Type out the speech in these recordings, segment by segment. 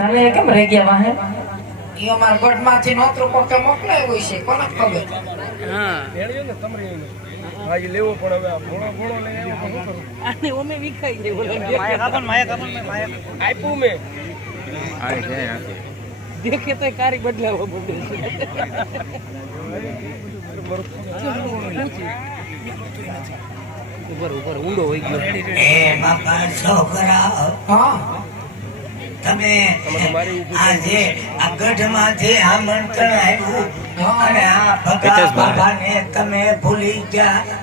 ચાલે કેમ રહી ગયા વાહે ઈ અમાર ગઢમાંથી નોતરું પોકે મોકલાવ્યું છે કોને ખબર હા ભેળ્યો ને તમરી ભાઈ લેવો પણ હવે ભોળો ભોળો લઈ આવ્યો શું કરું આને ઓમે વિખાઈ ગઈ બોલો માયા કાપન આપ્યું મેં દેખે તો કારી બદલાવો બોલે ઉપર ઉપર ઊંડો હોય ગયો એ બાપા છોકરા હા તમે આજે આ ગઢમાં જે આમંત્રણ આવ્યું અને આ ભગા બાબાને તમે ભૂલી ગયા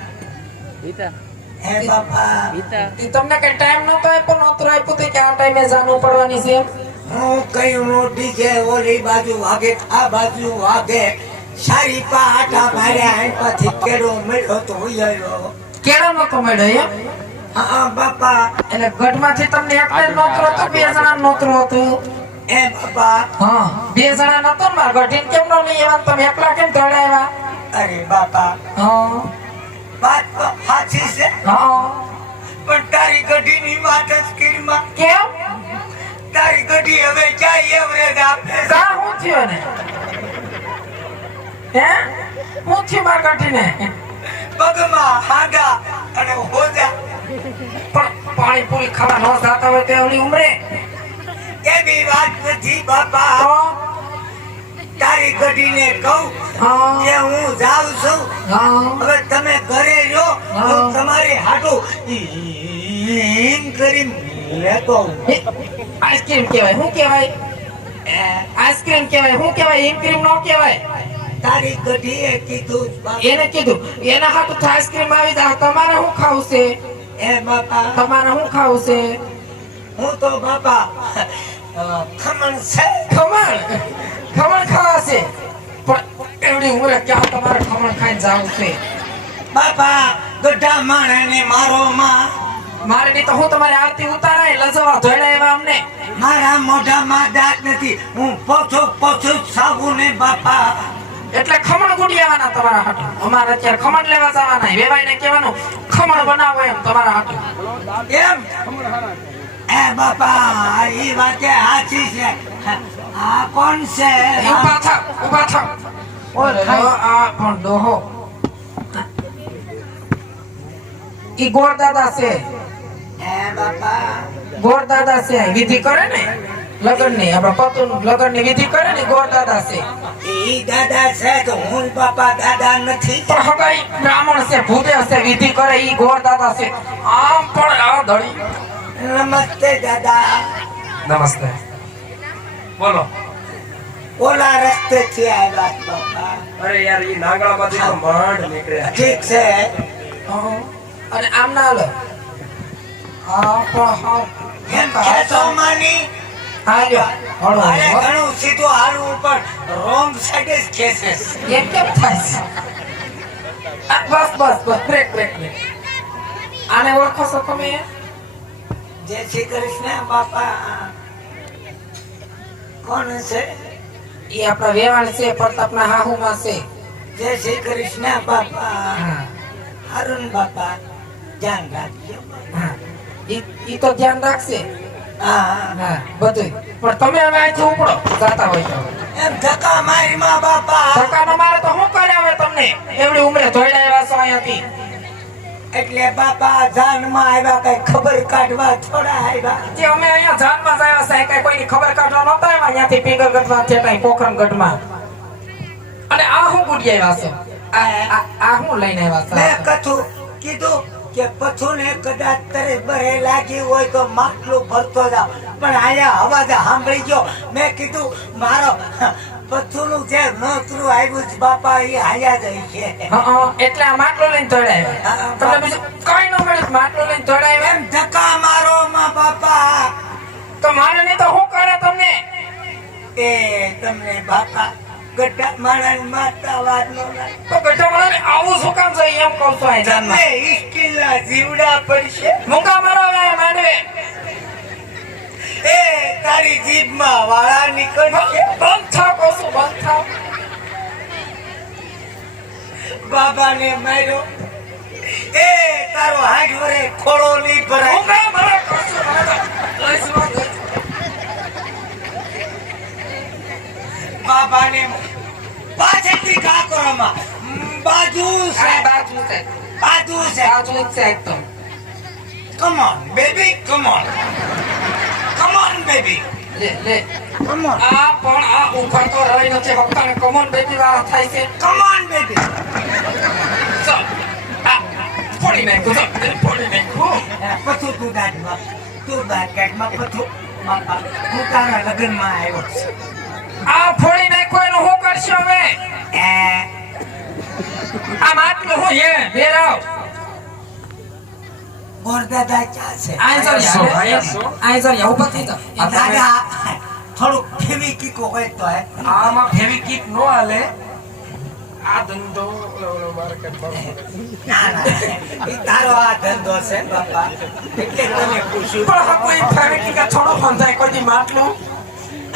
ગીતા હે બાપા ગીતા ઈ તમને કઈ ટાઈમ નતો આપ્યો નોતરું આપ્યું તો કે આ ટાઈમે જાનું પડવાની છે હું કઈ મોટી છે ઓલી બાજુ વાગે આ બાજુ વાગે સારી પા આટા માર્યા અહીં પાછી કેડો મળ્યો તો આવ્યો કેળો નતો મળ્યો એમ હા બાપા એટલે ગઢમાંથી તમને એકને જ નોતરું હતું બે જણા નોતરું હતું એ બાપા હા બે જણા નતો ને માર ગઢીને કેમ નો લઈ આવ્યા તમે એકલા કેમ ધડાવ્યા અરે બાપા હા વાત તો સાચી છે હા પણ તારી ગઢીની વાત જ કીરમાં કેમ તારી ગઢી હવે ક્યાં એવરેજ આપે છે? કા હું થયો ને હે હું થયું માર ગઢીને પગમાં હાંડા અને હોજા પણ પાણીપુરી ખાવા ન જાતા હોય તેવડી ઉંમરે એવી વાત નથી બાપા તો તારી ગઢીને કહું હા કે હું જાઉં છું હા હવે તમે ઘરે જો હા. હું તમારી હાટું ઈમ કરી લેતો આવું. આઈસ્ક્રીમ કહેવાય શું કહેવાય આઈસ્ક્રીમ કહેવાય શું કહેવાય એમ ક્રીમ નો કહેવાય તારી ગઢીએ કીધું જ બાપા. એને કીધું એના હાટું આઈસ્ક્રીમ આવી જાય તમારે શું ખાવું છે એ બાપા તમારે શું ખાવું છે હું તો બાપા ખમણ છે ખમણ ખમણ ખાવા છે પણ એવડી ઉંમરે ક્યાં તમારે ખમણ ખાઈને જાવું છે બાપા ગઢા માણસને મારો માં મારે નહીં તો હું તમારી આરતી ઉતારાય લજવા ધોળા એવા અમને મારા મોઢામાં દાંત નથી હું પોછો પોછો સાબુ ને બાપા એટલે ખમણ ગુડી આવવાના તમારા હાટું અમારે અત્યારે ખમણ લેવા જવાના વેવાઈને કહેવાનું ખમણ બનાવો એમ તમારા હાટું એમ એ બાપા ઈ વાતે સાચી છે આ કોણ છે ઊભા થાવ ઊભા થાવ ઓય આ પણ ડોહો ઈ ગોળ દાદા છે એ બાપા ગોળ દાદા છે વિધિ કરે ને લગન ની આપડા પતુન લગન ની વિધિ કરે ને ગોળ દાદા છે ઈ દાદા છે તો હું બાપા દાદા નથી પણ હગાઈ બ્રાહ્મણ છે ભૂદે છે વિધિ કરે ઈ ગોળ દાદા છે આમ પણ આ ધડી નમસ્તે દાદા નમસ્તે બોલો ઓલા રસ્તે થી આવ્યા બાપા અરે યાર ઈ નાગળામાંથી તો માંડ નીકળ્યા ઠીક છે અને આમ ના લો આ પણ હા એમ ખેંચો માની હાલ્યો હળો અરે ઘણું સીધું હાલવું પણ રોંગ સાઈડે જ ખેંચે એમ કેમ થાય છે બસ બસ બસ બ્રેક બ્રેક બ્રેક આને ઓળખો છો તમે જય શ્રી કૃષ્ણ બાપા કોણ છે એ આપણા વેવાણ છે પ્રતાપના હાહુમાં છે જય શ્રી કૃષ્ણ બાપા હા અરુણ બાપા ધ્યાન રાખજો હા ઈ તો ધ્યાન રાખશે હા હા બધું પણ તમે હવે અહીંથી ઉપડો જાતા હોય તો એમ ધક્કા મારી માં બાપા ધક્કાનો મારે તો શું કરે હવે તમને એવડી ઉંમરે ધોઈડા એવા છો અહીંયાથી એટલે બાપા જાનમાં આવ્યા કઈ ખબર કાઢવા થોડા આવ્યા જે અમે અહીંયા જાનમાં જ આવ્યા છે કઈ કોઈની ખબર કાઢવા નહોતા આવ્યા અહીંયાથી પિંગલગઢમાં છે કઈ પોખરણગઢમાં અને આ હું ગુડી આવ્યા છો આ હું લઈને આવ્યા મેં છો કથું કીધું કે પછુને કદાચ તરે બરે લાગી હોય તો માટલું ભરતો જાવ પણ આયા અવાજ સાંભળી ગયો મેં કીધું મારો પછુનું જે નોતરું આવ્યું છે બાપા એ આયા જાય છે એટલે આ માટલો લઈને દોડાવ્યા તમને બીજું કઈ ન મળ્યું માટલો લઈને દોડાવ્યા એમ ધક્કા મારો માં બાપા તો મારે નહીં તો શું કરે તમને એ તમને બાપા ગઢા માણસ માતા વાત નો લાગે તો ગઢાવાળાને આવું શું કામ છે એમ કહું છું અહીં તમે જાનમાં ઈસ્ટીલના જીવડા પડશે મુકા મારો હવે માંડવે એ તારી જીભમાં વાળા નીકળશે બંધ થાવ કહું છું બંધ થાવ બાબાને માર્યો એ તારો હાથ વરે ખોળો નહીં ભરાય મુકા મારો કહું છું બાબાને પાછળથી કાકરોમાં બાજુ આ છે બાજુ છે બાજુ છે બાજુ જ છે એકદમ come on baby come on baby લે લે કમ ઓન આ પણ આ ઉપર તો રહી નથી વખતાને કોમન બેબી વાળા થાય છે કમ ઓન બેબી ચાલ આ ફોડી નાખું ચાલ ફોડી નાખું પછું તું દાદમાં તું દાદમાં પછું બાપા હું તારા લગ્નમાં આવ્યો છું આ ફોડી નાખું એનું શું કરશો હવે આ માટલું હું હે બેરાવ ગોરદાદા ચા છે આઈ જો ઉભા થઈ જા દાદા થોડુંક ફેવી કીકો હોય તો હે આમાં ફેવિકિક નો હાલે આ ધંધો ઓલો માર્કેટ ના ના ઈ તારો આ ધંધો છે બાપા એટલે તને પૂછ્યું પણ હા કોઈ ફેવિકી કે થોડો ફંધાય કોઈ માટલું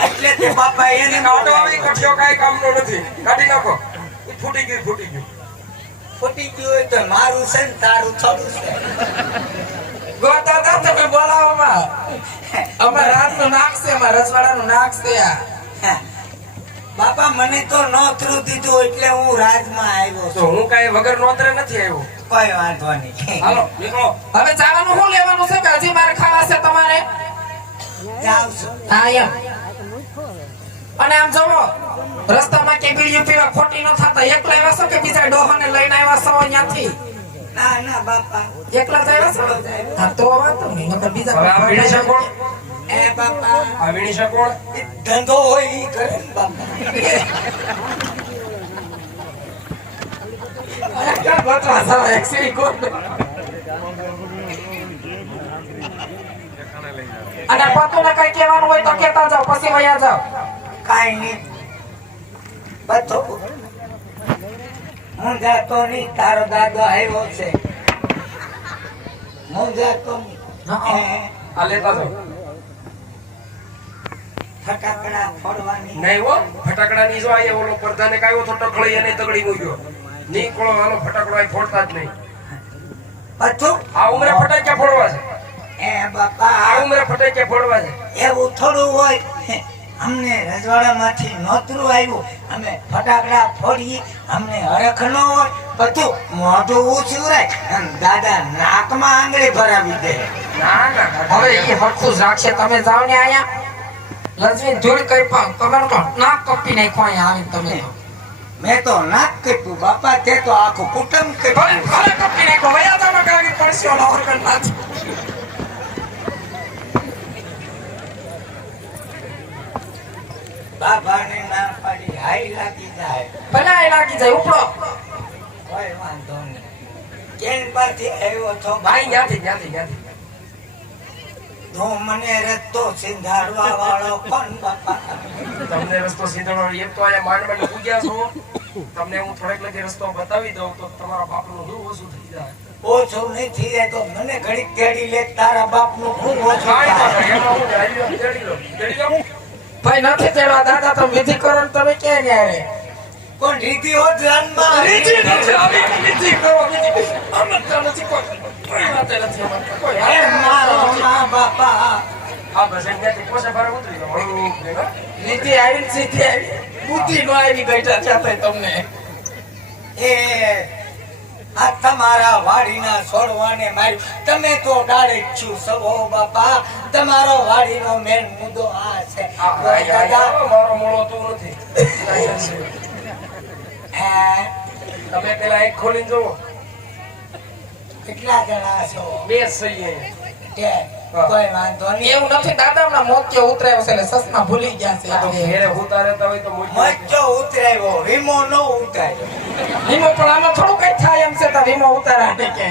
એટલે તે બાપા એને નાટો આવી કઠિયો કાઈ કામનો નથી કાઢી નાખો ઈ ફૂટી ગયું ફૂટી ગયું હોય તો મારું છે ને તારું થોડું છે ગોતા તમે બોલાવવામાં અમાર રાતનું નાક છે અમાર રજવાડાનું નાક છે આ બાપા મને તો નોતરું દીધું એટલે હું રાજમાં આવ્યો તો છું હું કાઈ વગર નોતરે નથી આવ્યો કોઈ વાંધો નહીં હાલો નીકળો હવે જવાનું શું લેવાનું છે કે હજી મારે ખાવા છે તમારે જાઉં છું હા એમ અને આમ જોવો રસ્તામાં કે બીડીયું પીવા ખોટી ન થતા એકલા આવ્યા છો કે બીજા ડોહાને લઈને આવ્યા છો અહીંયાથી ના ના બાપા એકલા જ આવ્યા છો હા તો વાંધો નહીં નકર બીજા હવે આ વિણીશા કોણ એ બાપા આ વિણીશા કોણ ઈ ધંધો હોય ઈ કરે ને બાપા ક્યાં ગોતવા જાવ એક્ચ્યુઅલી કોણ અને પતુને કઈ કહેવાનું હોય તો કહેતા જાવ પછી વયા જાવ કાઈ નહીં બધું હું જાતો નહીં તારો દાદો આવ્યો છે હું જાતો નહીં આ લેતા જાઓ ફટાકડા ફોડવાની નહીં હો ફટાકડા ની જો આયા ઓલો પ્રધાને કાયો તો ટકળી અને તગડી મૂક્યો નીકળો હાલો ફટાકડો આ ફોડતા જ નહીં બધું આ ઉમરે ફટાક્યા ફોડવા છે એ બાપા આ ઉમરે ફટાક્યા ફોડવા છે એવું થોડું હોય અમને રજવાડામાંથી નોતરું આવ્યું અમે ફટાકડા ફોડીએ અમને હરખ ન હોય બધું મોઢું ઊંચું રહે અને દાદા નાકમાં આંગળી ભરાવી દે ના ના હવે એ હરખું જ રાખશે તમે જાઓ ને અહીંયા લજવીન ધૂળ કઈ પણ તમે તો નાક કપી નાખો અહીંયા આવીને તમે મેં તો નાક કાપ્યું બાપા તે તો આખું કુટુંબ ભલે કાપ્યું ભલે કપી નાખો વયા જાવ ને કાંઈ પડશે ઓલા હરકત નાથી બાબાને ના પાડી હાઈ લાગી જાય ભલે એ લાગી જાય ઉપડો કોઈ વાંધો નહીં કેમ પાછી આવ્યો છો ભાઈ ન્યાથી તું મને રસ્તો સિંધાડવા વાળો કોણ બાપા તમને રસ્તો સીધો એક તો આયા માંડ માંડ પૂગ્યા છો તમને હું થોડેક લગી રસ્તો બતાવી દઉં તો તમારા બાપનું શું ઓછું થઈ જાય ઓછું નહીં થઈ જાય તો મને ઘડીક તેડી લે તારા બાપનું ખૂબ ઓછું કાંઈ થાય. વાંધો નહીં, એમાં હું તેડી લો ભાઈ નથી તેડવા દાદા તમે વિધિ કરો ને તમે ક્યાં ગયા રે પણ રીતિ હો ધ્યાનમાં વિધિ નથી આવી વિધિ કરો વિધિ અમે તો નથી કોઈ વાત નથી અમારે કોઈ એ મારો મા બાપા આ બસ અહીંયાથી પોસે ભારે ઉતરી જાઓ હળવું ઉતરી, હો. વિધિ આવી સીધી આવી બુદ્ધિ નો આવી ગઈટા છતાં તમને એ આ તમારા વાડીના છોડવાને માર્યું તમે તો ડાળે જ છો સવો બાપા તમારો વાડીનો મેન મુદ્દો આ છે દાદા મારો મોળો તું નથી તમે પેલા એક ખોલીને જોવો કેટલા જણા છો બે જ સહી તે કોઈ વાંધો નહીં એવું નથી દાદા હમણાં મોતિયો ઉતરાયો છે એટલે સસમા ભૂલી ગયા છે તો એટલે. ઘેરે ઉતારે તો હોય તો મચ્ચો ઉતરાયો વીમો નો ઉતરાયો વીમો પણ આમાં થોડું કઈ થાય એમ છે તો વીમો ઉતારા ક્યાંય